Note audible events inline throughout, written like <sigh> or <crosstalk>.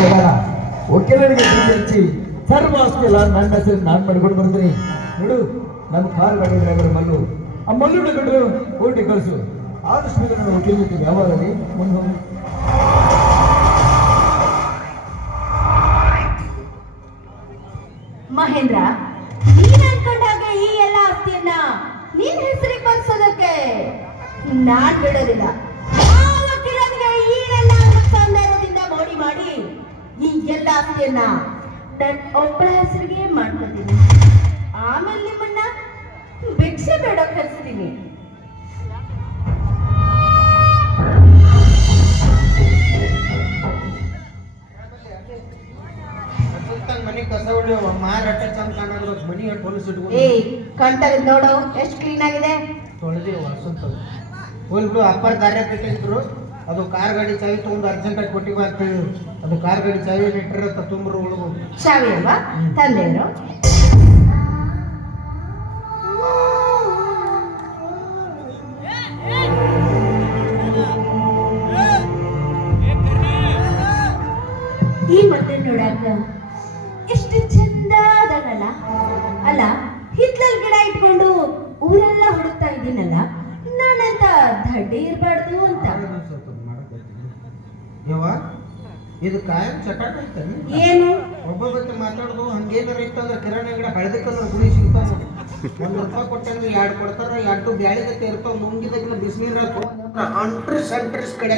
ಹೋಗೋಣ ವಕೀಲರಿಗೆ ಹಚ್ಚಿ ಸರ್ವ ಆಸ್ತಿ ನನ್ನ ಹೆಸರು ನಾನು ಮಾಡ್ಕೊಂಡು ಬರ್ತೀನಿ. ನೋಡು ನನ್ನ ಕಾರ್ ಗಾಡಿ ಡ್ರೈವರ್ ಮಲ್ಲು. ಆ ಮಲ್ಲು ಹಿಡ್ಕೊಂಡು ಕೋರ್ಟಿಗೆ ಕಳಿಸು. ಆದಷ್ಟು ಬೇಗ ನಾನು ವಕೀಲ ಜೊತೆ ವ್ಯವಹಾರದಲ್ಲಿ ಮುಂದೆ ಮಹೇಂದ್ರ, ನೀನ್ ಅನ್ಕೊಂಡಾಗ ಈ ಎಲ್ಲ ಆಸ್ತಿಯನ್ನ ನಿನ್ ಹೆಸರಿಗೆ ಬರ್ಸೋದಕ್ಕೆ ನಾನ್ ಬಿಡೋದಿಲ್ಲ. ಈ ಎಲ್ಲ ಆಸ್ತಿಯನ್ನ ನನ್ ಒಬ್ಬಳ ಹೆಸರಿಗೆ ಮಾಡ್ಕೊತೀನಿ. ಆಮೇಲೆ ನಿಮ್ಮನ್ನ ಭಿಕ್ಷೆ ಕಸ ಹೊಡಿಯವ ಮಾರಾಟ ಚಂದ ಕಾಣಂದ್ರ ಮನಿ ಹೊಲಸ್ ಇಟ್ಕೊಂಡು. ಏಯ್ ಕಂಟಲ್ ನೋಡು ಎಷ್ಟು ಕ್ಲೀನ್ ಆಗಿದೆ. ತೊಳೆದಿವ ಸ್ವಲ್ಪ ಹೋಲ್ ಬಿಡು ಅಪ್ಪರ್ ಬೇಕಾಗಿದ್ರು ಅದು ಕಾರ್ ಗಾಡಿ ಚಾವಿ ತಗೊಂಡು ಅರ್ಜೆಂಟಾಗಿ ಆಗಿ ಕೊಟ್ಟಿಗೆ ಹೇಳಿ ಅದು ಕಾರ್ ಗಾಡಿ ಚಾವಿ ಇಟ್ಟಿರತ್ತ ತುಂಬರು ಉಳ್ದು ಚಾವಿ ಅಲ್ವಾ? ತಂದೆಯವರು? ಈ ಮತ್ತೆ ನೋಡಾಕ ಎಷ್ಟು ಚಂದ ಅದನಲ್ಲ ಅಲ್ಲ ಹಿತ್ಲಲ್ ಗಿಡ ಇಟ್ಕೊಂಡು ಊರೆಲ್ಲ ಹುಡುಕ್ತಾ ಇದ್ದೀನಲ್ಲ? ನಾನಂತ ದಡ್ಡೆ ಇರಬಾರ್ದು ಅಂತ. ಯವ್ವ ಇದು ಕಾಯಂ ಚಟಾಟ ಐತೇನು ಏನು ಒಬ್ಬೊಬ್ಬಕ್ಕೆ ಮಾತಾಡೋದು ಹಂಗೇನಾರ ಇತ್ತಂದ್ರೆ ಕಿರಾಣಿ ಅಂಗಡಿ ಹಳದಕ್ಕಂದ್ರೆ ಗುಳಿ ಸಿಗ್ತಾವ ಒಂದು ರೂಪಾಯಿ ಕೊಟ್ಟಂದ್ರೆ ಎರಡು ಕೊಡ್ತಾರ ಎರಡು ಬ್ಯಾಳಿಗತ್ತೆ ಇರ್ತಾವ ಮುಂಗಿದಾಗಿನ ಬಿಸಿನೀರ ಅಂಟ್ರಿಸ್ ಅಂಟ್ರಿಸ್ ಕಡೆ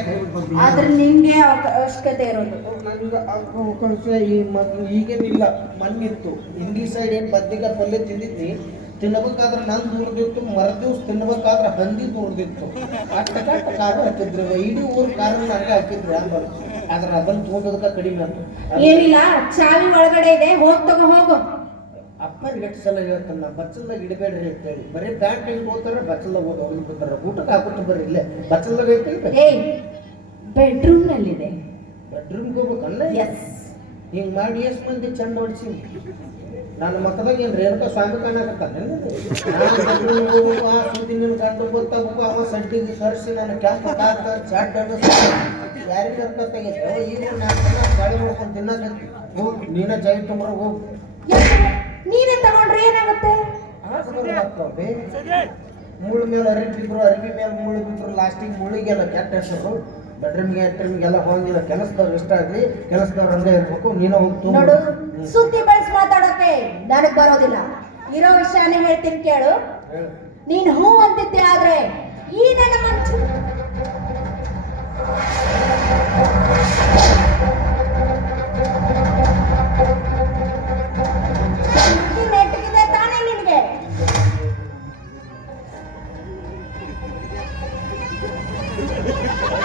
ಆದ್ರೆ ನಿಮ್ಗೆ ಅವಶ್ಯಕತೆ ಇರೋದು ನನಗೆ ಅವಕಾಶ ಈ ಮ- ಈಗೇನಿಲ್ಲ ಮಣ್ಣಿತ್ತು ಹಿಂದಿ ಸೈಡ್ ಏನು ಬದ್ದಿಗ ಪಲ್ಯ ತಿಂದಿದ್ನಿ ತಿನ್ನಬೇಕಾದ್ರೆ ನಂದು ದೂರದಿತ್ತು ಮರ ದಿವ್ಸ ತಿನ್ನಬೇಕಾದ್ರೆ ಹಂದಿ ದೂರದಿತ್ತು ಅಷ್ಟ ಕಟ್ಟ ಕಾರು ಹಾಕಿದ್ರು ಇಡೀ ಊರು ಕಾರು ನನಗೆ ಹಾಕಿದ್ರು ಯಾರು ಆದ್ರೆ ಅದನ್ನ ತಗೊಂಡದಕ್ಕೆ ಕಡಿಮೆ ಅಂತ ಏನಿಲ್ಲ ಚಾವಿ ಒಳಗಡೆ ಇದೆ ಹೋಗ್ ತಗೋ ಹೋಗು. ಅಪ್ಪನಿಗೆ ಎಷ್ಟು ಸಲ ಹೇಳ್ತಾನ ಬಚ್ಚಲ್ದಾಗ ಇಡಬೇಡ್ರಿ ಅಂತ ಹೇಳಿ. ಬರೀ ಪ್ಯಾಂಟ್ ಹಿಂಗೆ ಹೋಗ್ತಾರೆ ಬಚ್ಚಲ್ದಾಗ ಹೋಗಿ ಅವ್ರಿಗೆ ಬರ್ತಾರೆ ಊಟಕ್ಕೆ ಹಾಕೋತ ಬರ್ರಿ ಇಲ್ಲೇ. ಬಚ್ಚಲ್ದಾಗ ಐತಿ ಬೆಡ್ರೂಮ್ ನಲ್ಲಿದೆ ಬೆಡ್ರೂಮ್ಗೆ ಹೋಗ್ಬೇಕಲ್ಲ ಎಸ್ ಹಿಂಗೆ ಮಾಡಿ ಎಷ್ಟು ಮಂದಿ ಚಂದ ಹೊಡ್ಸಿ ನನ್ನ ಮಕ್ಕದಾಗ ಏನು ರೇಣುಕ ಸ್ವಾಮಿ ಕಾಣಕತ್ತಾನೆ ಸುದ್ದಿ ನಿನ್ನ ಗಂಡು ಗೊತ್ತಾಗಬೇಕು. ಅವ ಸಡ್ಡಿಗೆ ಕರ್ಸಿ ನನ್ನ ಕ್ಯಾಂಪ್ ಕಾಕ ಚಾಟ್ ಯಾರಿಗೆ ಈಗ ಜನ ಗಾಳಿ ಮಾಡ್ಕೊಂಡು ಹೋಗಿ ನೀನ ಜೈ ತುಂಬ್ರ ಹೋಗಿ ನೀನೇ ತಗೊಂಡ್ರೆ ಏನಾಗುತ್ತೆ? ಮುಳ್ಳು ಮೇಲೆ ಅರಿವಿ ಬಿದ್ರು ಅರಿವಿ ಮೇಲೆ ಮುಳ್ಳು ಬಿದ್ರು ಲಾಸ್ಟಿಗೆ ಮುಳ್ಳಿಗೆಲ್ಲ ಕೆಟ್ಟ ಹೆಸರು. ಬೆಡ್ರೂಮ್ಗೆ ಎಟ್ರೂಮ್ಗೆಲ್ಲ ಹೋಗಿಲ್ಲ. ಕೆಲಸದವ್ರು ಇಷ್ಟ ಆಗಲಿ ಕೆಲಸದವ್ರು ಹಂಗೆ ಇರ್ಬೇಕು ನೀನು ಹೋಗ್ತು ನೋಡು ಸುದ್ದಿ ಬಳಸಿ ಮಾತಾಡೋಕೆ ನನಗ್ ಬರೋದಿಲ್ಲ. ಇರೋ ವಿಷಯನೇ ಹೇಳ್ತೀನಿ ಕೇಳು. ನೀನ್ ಹೂ ಅಂತಿದ್ದೆ ಆದ್ರೆ ಈ ನನ್ನ <laughs>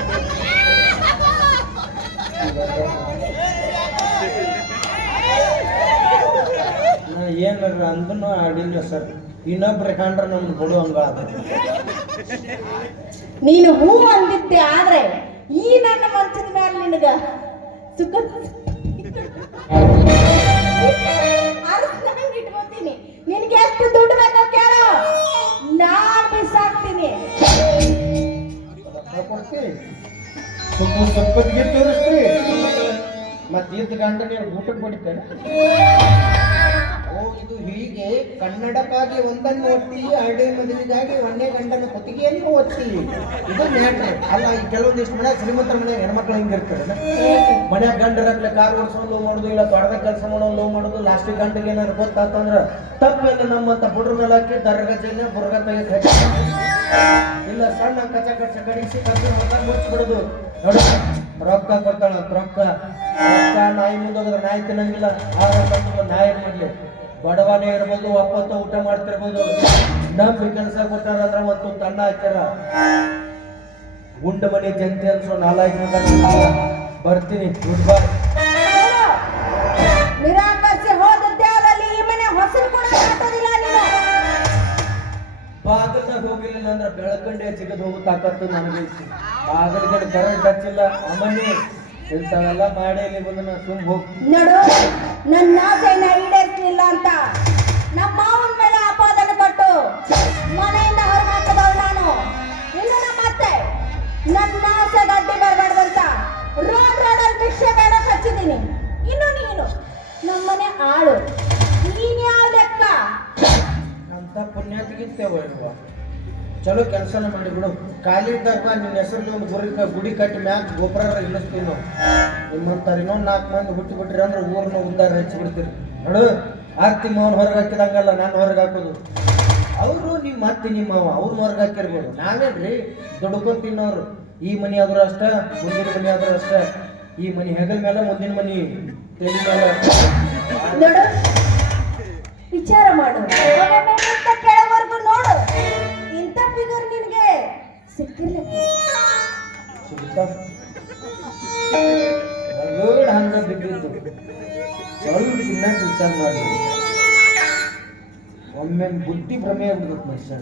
ಏನಾರ ಅಂದನು ಆಡಿಲ್ಲ ಸರ್. ಇನ್ನೊಬ್ರು ಕಂಡ್ರ ನಮ್ಗೆ ಹಂಗ ನೀನು ಹೂ ಅಂದಿದ್ದೆ ಆದ್ರೆ ಈ ನನ್ನ ಮಂಚದ ಮೇಲೆ ನಿನಗ ಸುಖ ಇಟ್ಕೋತೀನಿ. ನಿನಗೆ ಎಷ್ಟು ದುಡ್ಡು ಬೇಕೋ ಕೇಳು. ನಾನ್ ಬಿಸಾಕ್ತೀನಿ. ಮತ್ತೆ ಇದ್ದ ಊಟಕ್ಕೆ ಬಡಿತೇನೆ. ಓ, ಇದು ಹೀಗೆ ಕನ್ನಡಕ್ಕಾಗಿ ಒಂದನ್ನು ಒತ್ತಿ ಹಳ್ಳಿ ಮದುವೆಗಾಗಿ ಒಂದೇ ಗಂಡನ ಕೊತ್ತಿಗೆಯನ್ನು ಒತ್ತಿ. ಇದು ಮ್ಯಾಟ್ರೆ ಅಲ್ಲ, ಈ ಕೆಲವೊಂದಿಷ್ಟು ಮನೆ ಶ್ರೀಮಂತರ ಮನೆ ಹೆಣ್ಮಕ್ಳು ಹಿಂಗಿರ್ತಾರೆ ಮನ್ಯಾಗ ಗಂಡರಾಗ್ಲಿ ಕಾರ್ ಓಡಿಸೋದು ಲೋ ಮಾಡೋದು, ಇಲ್ಲ ತೊಡದ ಕೆಲಸ ಮಾಡೋದು ಲೋ ಮಾಡುದು ಲಾಸ್ಟಿಗೆ ಗಂಟೆಗೆ ಏನಾರು ಗೊತ್ತಾತಂದ್ರ ತಪ್ಪೆಲ್ಲ ನಮ್ಮಂತ ಬುಡ್ರ ಮೇಲೆ ಹಾಕಿ ದರ್ಗ ಜೈನ ಬುರ್ಗ ಇಲ್ಲ, ಸಣ್ಣ ಕಚ ಕಚ ಕಡಿಸಿ ಕಚ್ಚಿ ಮುಚ್ಚಿಬಿಡೋದು. ನೋಡ, ರೊಕ್ಕ ಕೊಡ್ತಾಳ, ರೊಕ್ಕ. ರೊಕ್ಕ ನಾಯಿ ಮುಂದೆ ಹೋದ್ರೆ ನಾಯಿ ತಿನ್ನಂಗಿಲ್ಲ ಆ ರೊಕ್ಕ ನಾಯಿ ಮಾಡ್ಲಿ ಬಡವನೇ ಇರ್ಬೋದು ಒಪ್ಪತ್ತು ಊಟ ಮಾಡ್ತಿರ್ಬೋದು. ನಂಬಿ ಕೆಲಸ ಕೊಟ್ಟಾರ ಅಂದ್ರೆ ಒಂದು ತಣ್ಣ ಹಾಕ್ಯಾರ. ಗುಂಡ ಮನೆ ಜಂತಿ ಅನ್ಸೋ ನಾಲ್ಕು ಬರ್ತೀನಿ ಗುಡ್ ಬೈ. ನಿರಾಕರಿಸಿ ಹೋದದ್ದೇ ಆಗಲಿ ಈ ಮನೆ ಹೊಸರು ಕೂಡ ಕಟ್ಟೋದಿಲ್ಲ ಹೋಗಿಲ್ಲ ಅಂದ್ರೆ ಬೆಳಕಂಡೆ ಜಿಗದ್ ಹೋಗೋ ತಾಕತ್ತು ನನಗೆ ಐತಿ. ಬಾಗಿಲಿಗೆ ಕರೆಂಟ್ ಹಚ್ಚಿಲ್ಲ ಅಮ್ಮನಿ ಇಂಥವೆಲ್ಲ ಮಾಡಿ ಇಲ್ಲಿ ಬಂದು ನಾನು ಸುಮ್ ಹೋಗ್ತೀನಿ ನೋಡು ನನ್ನ ಈಡೇರಿಸಲಿಲ್ಲ ಅಂತ. ನಮ್ಮ ಮಾವನ ಮೇಲೆ ಆಪಾದನೆ ಪಟ್ಟು ಮನೆಯಿಂದ ಹೊರಗೆ ಹಾಕದವ್ ನಾನು. ಇನ್ನು ನಮ್ಮ ಅತ್ತೆ ನನ್ನ ಆಸೆ ಗಡ್ಡಿ ಬರಬಾರ್ದಂತ ರೋಡ್ ರೋಡಲ್ಲಿ ಭಿಕ್ಷೆ ಬೇಡ ಹಚ್ಚಿದ್ದೀನಿ. ಮನೆ ಆಳು. ನೀನ್ ಯಾವ ಲೆಕ್ಕ? ಅಂತ ಪುಣ್ಯ ಇಲ್ವ? ಚಲೋ ಕೆಲಸನ ಮಾಡಿ ಬಿಡು. ಖಾಲಿ ಇದ್ದಾಗ ನಿನ್ನ ಹೆಸರಲ್ಲಿ ಒಂದು ಗುರಿ ಗುಡಿ ಕಟ್ಟಿ ಮ್ಯಾಕ್ ಗೊಬ್ಬರ ಇಳಿಸ್ತೀವಿ ನಾವು ನಿಮ್ಮಂತಾರೆ ಇನ್ನೊಂದು ನಾಲ್ಕು ಮಂದಿ ಹುಟ್ಟಿಬಿಟ್ರಿ ಅಂದ್ರೆ ಊರ್ನ ಉದ್ದಾರ ಹೆಚ್ಚಿ ಬಿಡ್ತೀರಿ. ನೋಡು. ಆಗ್ತಿ ಅವ್ನು ಹೊರಗೆ ಹಾಕಿದಂಗಲ್ಲ ನಾನು ಹೊರಗೆ ಹಾಕೋದು. ಅವರು ನಿಮ್ಮ ಅತ್ತಿ ನಿಮ್ಮ ಅವ ಅವ್ರನ್ನ ಹೊರಗೆ ಹಾಕಿರ್ಬೋದು. ನಾವೇನ್ರಿ? ದೊಡ್ಡಕೊಂಡು ತಿನ್ನೋರು. ಈ ಮನಿ ಆದ್ರೂ ಅಷ್ಟ ಮುಂದಿನ ಮನಿ ಆದ್ರೂ ಅಷ್ಟ. ಈ ಮನಿ ಹೆಗಲ್ ಮೇಲೆ ಮುಂದಿನ ಮನಿ ತೆಲಿ ಮೇಲೆ ನೋಡು. ವಿಚಾರ ಮಾಡು. ಕೆಳವರೆಗೂ ನೋಡು. ಇಂಥ ಫಿಗರ್ ನಿನಗೆ ಸಿಕ್ಕಿಲ್ಲ ಸಿಗ್ತಾ ಹಂಗ ಸ್ವಲ್ಪ ತಿನ್ನಕ್ ವಿಚಾರ ಮಾಡಿ ಒಮ್ಮೆ ಬುದ್ಧಿ ಭ್ರಮೆ ಆಗ್ಬಿಡ್ಬೇಕು ಮನುಷ್ಯ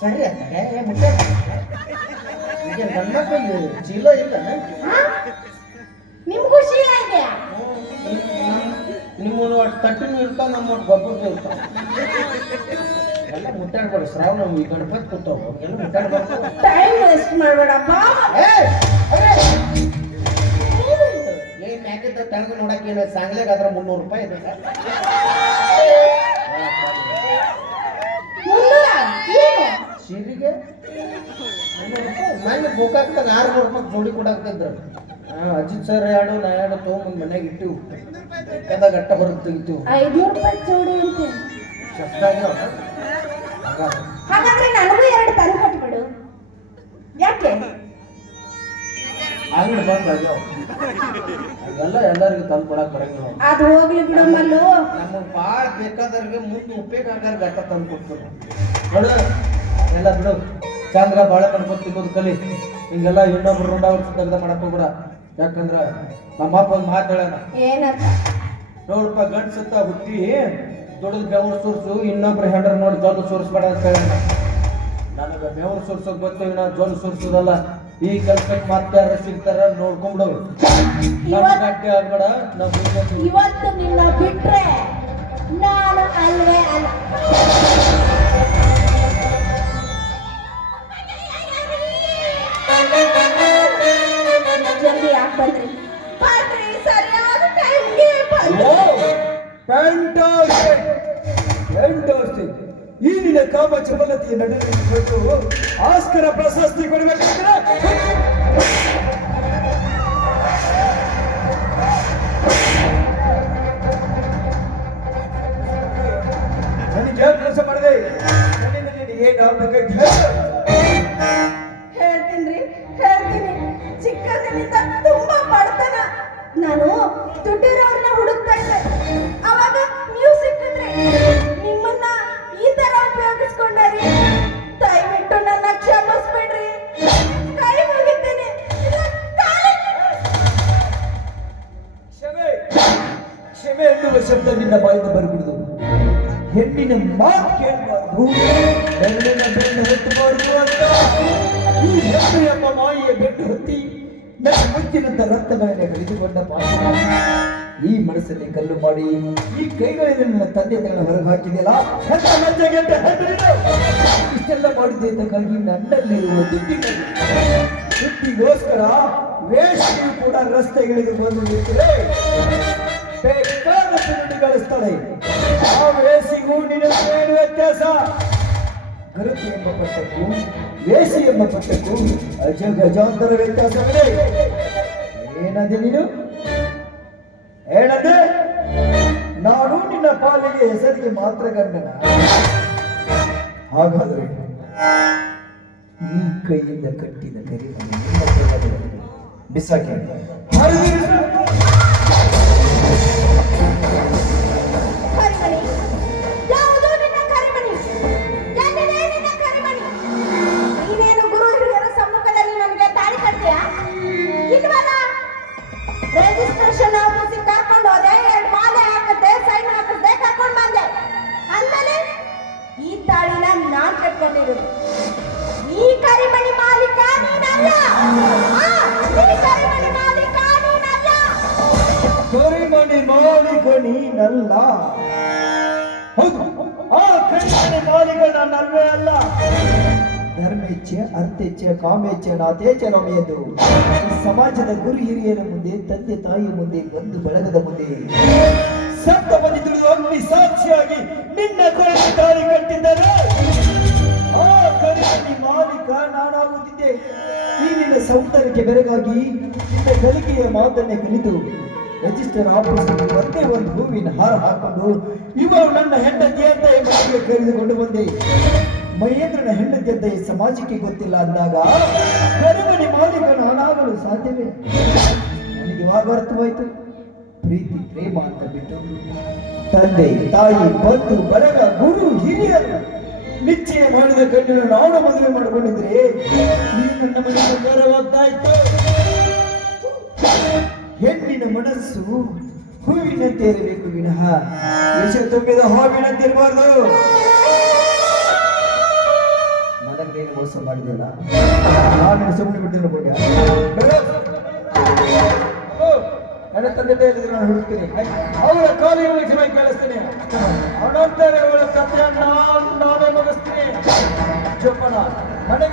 ಸರಿ ಅಂತಾರೆ ಈಗ ನನ್ನ ಮಕ್ಕಳು ಚೀಲ ಇಲ್ಲ ನಿಮ್ಗೂ ಶೀಲ ಇದೆ? ನಿಮ್ಮ ತಟ್ಟಿನ ಇರ್ತಾವ ನಮ್ಮ ಗೊಬ್ಬರ ಇರ್ತಾವ ಎಲ್ಲ ಮುಟ್ಟಾಡ್ಬೇಡ ಶ್ರಾವಣ ಈ ಗಣಪತಿ ಕೂತಾವ ಎಲ್ಲ ಮುಟ್ಟಾಡ್ಬಾರ್ದು ಟೈಮ್ ವೇಸ್ಟ್ ಮಾಡ್ಬೇಡಪ್ಪ. ಮ್ಯಾಗಿದ್ದ ತೆಳಗ ನೋಡಕ್ ಏನು ಸಾಂಗ್ಲೆಗ್ ಅದ್ರ ಮುನ್ನೂರು ರೂಪಾಯಿ ಇದೆ. ಸೀರೆಗೆ ಮೊನ್ನೆ ಗೋಕಾಕ್ದಾಗ ಆರ್ನೂರು ರೂಪಾಯಿ ಜೋಡಿ ಕೊಡಾಕ್ತಿದ್ರು ಹಾ ಅಜಿತ್ ಸರ್ ಎರಡು ನಾ ಎರಡು ತೊಗೊಂಬಂದು ಮನೆಗೆ ಇಟ್ಟಿವು. ಕದ ಗಟ್ಟ ಹೊರಗೆ ತೆಗಿತೀವಿ. ಐದ್ನೂರು ರೂಪಾಯಿ ಜೋಡಿ ಅಂತೆ. ಶಸ್ತಾಗಿ ಹಾಗಾದ್ರೆ ನನಗೂ ಎರಡು ತಂದು ಕೊಟ್ಬಿಡು. ಯಾಕೆ? ಅಂಗಡಿ ಬಂದ್ ಎಲ್ಲ ಎಲ್ಲರಿಗೂ ತಂದು ಕೊಡಕ್ ಬರಂಗಿಲ್ಲ ಅದು ಹೋಗ್ಲಿ ಬಿಡು ಮಲ್ಲು ನಮಗೆ ಭಾಳ ಬೇಕಾದವ್ರಿಗೆ ಮುಂದೆ ಉಪಯೋಗ ಆಗಾರ ಗಟ್ಟ ತಂದು ಕೊಡ್ತಾರೆ ನೋಡು ಎಲ್ಲ ಬಿಡು. ಚಂದ್ರ ಭಾಳ ಕಣ್ಕೊತ್ ತಿನ್ನೋದು ಕಲಿ. ಹಿಂಗೆಲ್ಲ ಇನ್ನೊಬ್ರು ಅವ್ರ ತೆಗ್ದ ಮಾಡಕ್ ಹೋಗ್ಬಿಡ. ಯಾಕಂದ್ರ ನಮ್ಮಪ್ಪ ಒಂದು ಮಾತು ಹೇಳ್ಯಾನ ಏನಂತ ನೋಡಪ್ಪ ಸುತ್ತ ಹುಟ್ಟಿ ದೊಡ್ಡದ ಬೆವರು ಸುರ್ಸು ಇನ್ನೊಬ್ರು ಹೆಂಡ್ರ ನೋಡಿ ಜೊಲ್ಲು ಸುರಿಸ್ಬೇಡ ಅಂತ ಹೇಳ ನನಗೆ ಬೆವರು ಸುರ್ಸೋದ್ ಗೊತ್ತು ಇನ್ನ ಜೊಲ್ಲು ಸುರ್ಸೋದಲ್ಲ. ಈ ಕೆಲ್ಸಕ್ಕೆ ಮತ್ತೆ ಯಾರು ಸಿಗ್ತಾರ ಆಗ್ಬೇಡ ನಾವು ಇವತ್ತು ನಿನ್ನ ಬಿಟ್ರೆ ನಾನು ಅಲ್ವೇ ಅಲ್ಲ. ಜಲ್ದಿ ಯಾಕೆ ಬಂದ್ರಿ? ಬಂದ್ರಿ ಸರಿಯಾದ ಟೈಮ್ಗೆ ಬಂದ್ರಿ. ಈ ನಿನ್ನ ಕಾಮ ಚಪಲತೆಯ ನಡುವೆ ಕೊಟ್ಟು ಆಸ್ಕರ ಪ್ರಶಸ್ತಿ ಕೊಡಬೇಕಂದ್ರೆ ನನಗೆ ಕೆಲಸ ಮಾಡಿದೆ. ಏನು ಆಗ್ಬೇಕಾಗಿ ಶಬ್ದ ನಿನ್ನ ಬಾಯಿಂದ ಬರಬಿಡುದು. ಹೆಣ್ಣಿನ ಮಾತು ಕೇಳಬಾರ್ದು ಬೆರಳಿನ ಬೆನ್ನು ಹೊತ್ತಬಾರದು ಅಂತ. ಈ ಹೆಣ್ಣು ಎಂಬ ಮಾಯಿಯ ಬೆಟ್ಟು ಹೊತ್ತಿ ನನ್ನ ಮುಚ್ಚಿನಂತ ಮೇಲೆ ಹಿಡಿದುಕೊಂಡ ಈ ಮನಸ್ಸಲ್ಲಿ ಕಲ್ಲು ಮಾಡಿ, ಈ ಕೈಗಳಿಂದ ನನ್ನ ತಂದೆ ತಗೊಂಡು ಹೊರಗೆ ಹಾಕಿದೆಯಲ್ಲ? ಇಷ್ಟೆಲ್ಲ ಲಜ್ಜೆಗೆ ಅಂತ ಹೆದರಿದೆ. ಇಷ್ಟೆಲ್ಲ ಮಾಡಿದ್ದೆ ಇದಕ್ಕಾಗಿ ನನ್ನಲ್ಲಿರುವ ದುಡ್ಡಿಗೋಸ್ಕರ ವೇಷ ಕೂಡ ರಸ್ತೆಗಳಿಗೆ ಬಂದು ನಿಂತರೆ ಬೇಕಾದ ದುಡ್ಡು ಗಳಿಸ್ತಾಳೆ ಆ ವೇಸಿಗೂ ನಿನಗೇನು ವ್ಯತ್ಯಾಸ? ಗರುತಿ ಎಂಬ ಪಟ್ಟಕ್ಕೂ ವೇಸಿ ಎಂಬ ಪಟ್ಟಕ್ಕೂ ಅಜ ಗಜಾಂತರ ವ್ಯತ್ಯಾಸವಿದೆ. ಏನದೆ ನೀನು? ಹೇಳದೆ ನಾನು ನಿನ್ನ ಪಾಲಿಗೆ ಹೆಸರಿಗೆ ಮಾತ್ರ ಗಂಡನ. ಹಾಗಾದ್ರೆ ಈ ಕೈಯಿಂದ ಕಟ್ಟಿದ ಕರಿ ಬಿಸಾಕಿ. ಈ ಕರಿಮಣಿ ಮಾಲೀಕ ನೀನಲ್ಲ. ಈ ಕರಿಮಣಿ ನೀನಲ್ಲ ಹೌದು, ಆ ನನ್ನಲ್ವೇ ಅಲ್ಲ. ಧರ್ಮೇಚ್ಛೆ, ಅರ್ಥೇಚ್ಛೆ, ಕಾಮೇಚ್ಛೆ ನಾಥೇಚ್ಛೆ ರಮೆಯದು ಸಮಾಜದ ಗುರು ಹಿರಿಯರ ಮುಂದೆ, ತಂದೆ ತಾಯಿಯ ಮುಂದೆ ಬಂದು ಬಳಗದ ಮುಂದೆ. ಸಪ್ತಪದಿ ತಿಳಿದು ಅಗ್ನಿ ಸಾಕ್ಷಿಯಾಗಿ ನಿನ್ನ ಕೊರತೆ ದಾರಿ ಕಟ್ಟಿದ್ದರೆ. ಆ ಕರೆಯಲ್ಲಿ ಮಾಲೀಕ ನಾನಾಗುತ್ತಿದ್ದೆ. ಈ ನಿನ್ನ ಸೌಂದರ್ಯಕ್ಕೆ ಬೆರಗಾಗಿ ನಿನ್ನ ಕಲಿಕೆಯ ಮಾತನ್ನೇ ಕಲಿತು. ರಿಜಿಸ್ಟರ್ ಆಫೀಸ್ ಒಂದೇ ಒಂದು ಹೂವಿನ ಹಾರ ಹಾಕೊಂಡು, ಇವರು ನನ್ನ ಹೆಂಡತಿ ಅಂತ ಮನೆಗೆ ಕರೆದುಕೊಂಡು ಬಂದೆ. ಮಹೇಂದ್ರನ ಹೆಂಡತಿ ಅಂತ ಈ ಸಮಾಜಕ್ಕೆ ಗೊತ್ತಿಲ್ಲ ಅಂದಾಗ ಕರಿಮಣಿ ಮಾಲೀಕ ನಾನಾಗಲು ಸಾಧ್ಯವೇ? ನನಗೆ ಇವಾಗ ಅರ್ಥವಾಯ್ತು. ಪ್ರೀತಿ, ಪ್ರೇಮ ಅಂತ ಬಿಟ್ಟು, ತಂದೆ, ತಾಯಿ, ಬಂಧು, ಬಳಗ, ಗುರು ಹಿರಿಯರು ನಿಶ್ಚಯ ಮಾಡಿದ ಕಣ್ಣನ್ನು ನಾನು ಮದುವೆ ಮಾಡಿಕೊಂಡಿದ್ರೆ ನೀನು ನನ್ನ ಮನೆಗೆ ಗೌರವ ಇತ್ತು. ಮನಸ್ಸು ಹೂವಿನಂತೆ ಇರಬೇಕು ವಿನಃ. ವಿಷ ತುಂಬಿದ ಹೋವಿನಂತೆ ಇರಬಾರ್ದು ನನಗೇನು ಮೋಸ ಮಾಡಿದಿಲ್ಲ ನಾನು ಸುಮ್ಮನೆ ಬಿಟ್ಟಿನ ಬಗ್ಗೆ ನನ್ನ ತಂದೆ ತಾಯಿದ್ರೆ ನಾನು ಹುಡುಕ್ತೀನಿ. ಅವರ ಕಾಲಿಗೆ ಉಳಿಸಬೇಕು ಕಳಿಸ್ತೀನಿ. ಅನಂತರ ಅವಳ ಕಥೆಯನ್ನ ನಾನೇ ಮುಗಿಸ್ತೀನಿ. ಜೊಪ್ಪನ ಮನೆ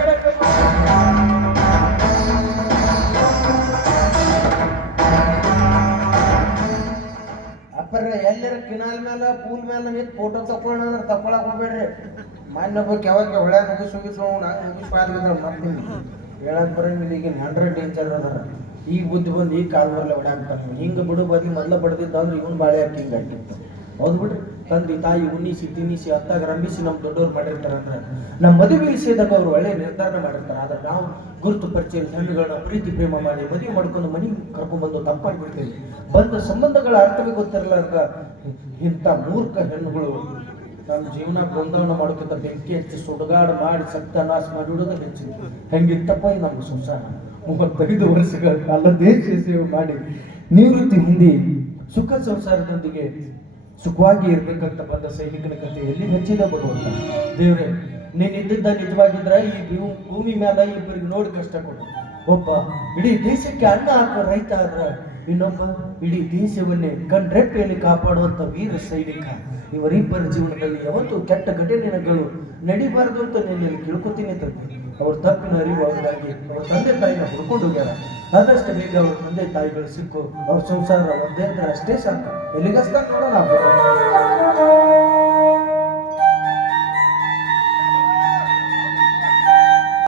ಕಿನಾಲ್ ಮ್ಯಾಲ, ಪೂಲ್ ಮ್ಯಾಲ ನಮಗೆ ಫೋಟೋ ತಕೊಳ್ಳೋಣ ಅಂದ್ರೆ ತಕೊಳಕ್ ಹೋಗ್ಬೇಡ್ರಿ. ಮೊನ್ನೆ ಒಬ್ಬ ಯಾವಾಗ ಹೊಳೆ ಮುಗಿಸ್ ಮುಗಿಸ್ ನಂಗೆ ಮುಗಿಸ್ ಮಾಡ್ತೀನಿ ಹೇಳಕ್ ಬರಂಗಿಲ್ಲ ಈಗ ಹಂಡ್ರೆಡ್ ಡೇಂಜರ್ ಅದಾರ. ಈಗ ಬುದ್ಧಿ ಬಂದು ಈಗ ಕಾಲ್ ಬರಲ್ಲ ಹೊಡ್ಯಾಕ್ತಾನೆ ಹಿಂಗೆ ಬಿಡು ಬದಿ ಮೊದ್ಲ ಬಡ್ದಿದ್ದ ಅಂದ್ರೆ ಇವನ್ ಬಾಳೆ ಹಾಕಿ ಹಿಂಗೆ ಹಾಕಿತ್ತು ಹೌದು ಬಿಡ್ರಿ. ತಂದೆ, ತಾಯಿ ಉಣ್ಣಿಸಿ ತಿನ್ನಿಸಿ ಅತ್ತಾಗ ರಂಭಿಸಿ ನಮ್ಮ ದೊಡ್ಡವ್ರು ಮಾಡಿರ್ತಾರೆ ಅಂದ್ರೆ ನಮ್ಮ ಮದುವೆ ವಿಷಯದಾಗ ಅವ್ರು ಒಳ್ಳೆ ನಿರ್ಧಾರ ಮಾಡಿರ್ತಾರೆ. ಆದ್ರೆ ನಾವು ಗುರುತು ಪರಿಚಯ ಹೆಣ್ಣುಗಳನ್ನ ಪ್ರೀತಿ, ಪ್ರೇಮ ಮಾಡಿ ಮದುವೆ ಮಾಡ್ಕೊಂಡು ಮನೆಗೆ ಕರ್ಕೊಂಡ್ಬಂದು ತಂಪಾಡ್ಬಿಡ್ತೇವೆ ಬಿಡ್ತೇವೆ ಬಂದ ಸಂಬಂಧಗಳ ಅರ್ಥವೇ ಗೊತ್ತಿರಲಾರ್ದ ಇಂಥ ಮೂರ್ಖ ಹೆಣ್ಣುಗಳು ನಮ್ಮ ಜೀವನ ಬೃಂದಾವನ ಮಾಡೋಕ್ಕಿಂತ ಬೆಂಕಿ ಹಚ್ಚಿ ಸುಡುಗಾಡು ಮಾಡಿ ಸತ್ಯನಾಶ ಮಾಡಿ ಬಿಡೋದು ಹೆಚ್ಚು ಹೆಂಗಿತ್ತಪ್ಪ ನಮ್ಗೆ ಸಂಸಾರ? ಮೂವತ್ತೈದು ವರ್ಷಗಳ ಕಾಲ ದೇಶ ಸೇವೆ ಮಾಡಿ ನಿವೃತ್ತಿ ಹಿಂದೆ ಸುಖ ಸಂಸಾರದೊಂದಿಗೆ ಸುಖವಾಗಿ ಇರಬೇಕಂತ ಬಂದ ಸೈನಿಕನ ಕಥೆಯಲ್ಲಿ ಹೆಚ್ಚಿನ ಬರುವಂತ. ದೇವ್ರೆ ನೀನ್ ಇದ್ದಿದ್ದ ನಿಜವಾಗಿದ್ರ ಈ ಭೂಮಿ ಮೇಲೆ ಇಬ್ಬರಿಗೆ ನೋಡಿ ಕಷ್ಟ ಕೊಡು. ಒಬ್ಬ ಇಡೀ ದೇಶಕ್ಕೆ ಅನ್ನ ಹಾಕೋ ರೈತ ಆದ್ರ ಇನ್ನೊಬ್ಬ ಇಡೀ ದೇಶವನ್ನೇ ಕಣ್ರೆಪ್ಪೆಯಲ್ಲಿ ಕಾಪಾಡುವಂತ ವೀರ ಸೈನಿಕ. ಇವರಿಬ್ಬರ ಜೀವನದಲ್ಲಿ ಯಾವತ್ತೂ ಕೆಟ್ಟ ಘಟನೆಗಳು ನಡಿಬಾರದು ಅಂತ ನಾನು ಕೇಳ್ಕೊತೀನಿ ತಂದೆ. ಅವ್ರ ತಪ್ಪಿನ ಅರಿವು ಅವರಾಗಿ ಅವ್ರ ತಂದೆ ತಾಯಿನ ಹುಡ್ಕೊಂಡು ಹೋಗ್ಯಾರ. ಆದಷ್ಟು ಬೇಗ ಅವ್ರ ತಂದೆ ತಾಯಿಗಳು ಸಿಕ್ಕು. ಅವ್ರ ಸಂಸಾರ ಒಂದೇ ಅಷ್ಟೇ ಸಾಕು. ಎಲ್ಲಿಗಸ್ತ ನೋಡೋಣ.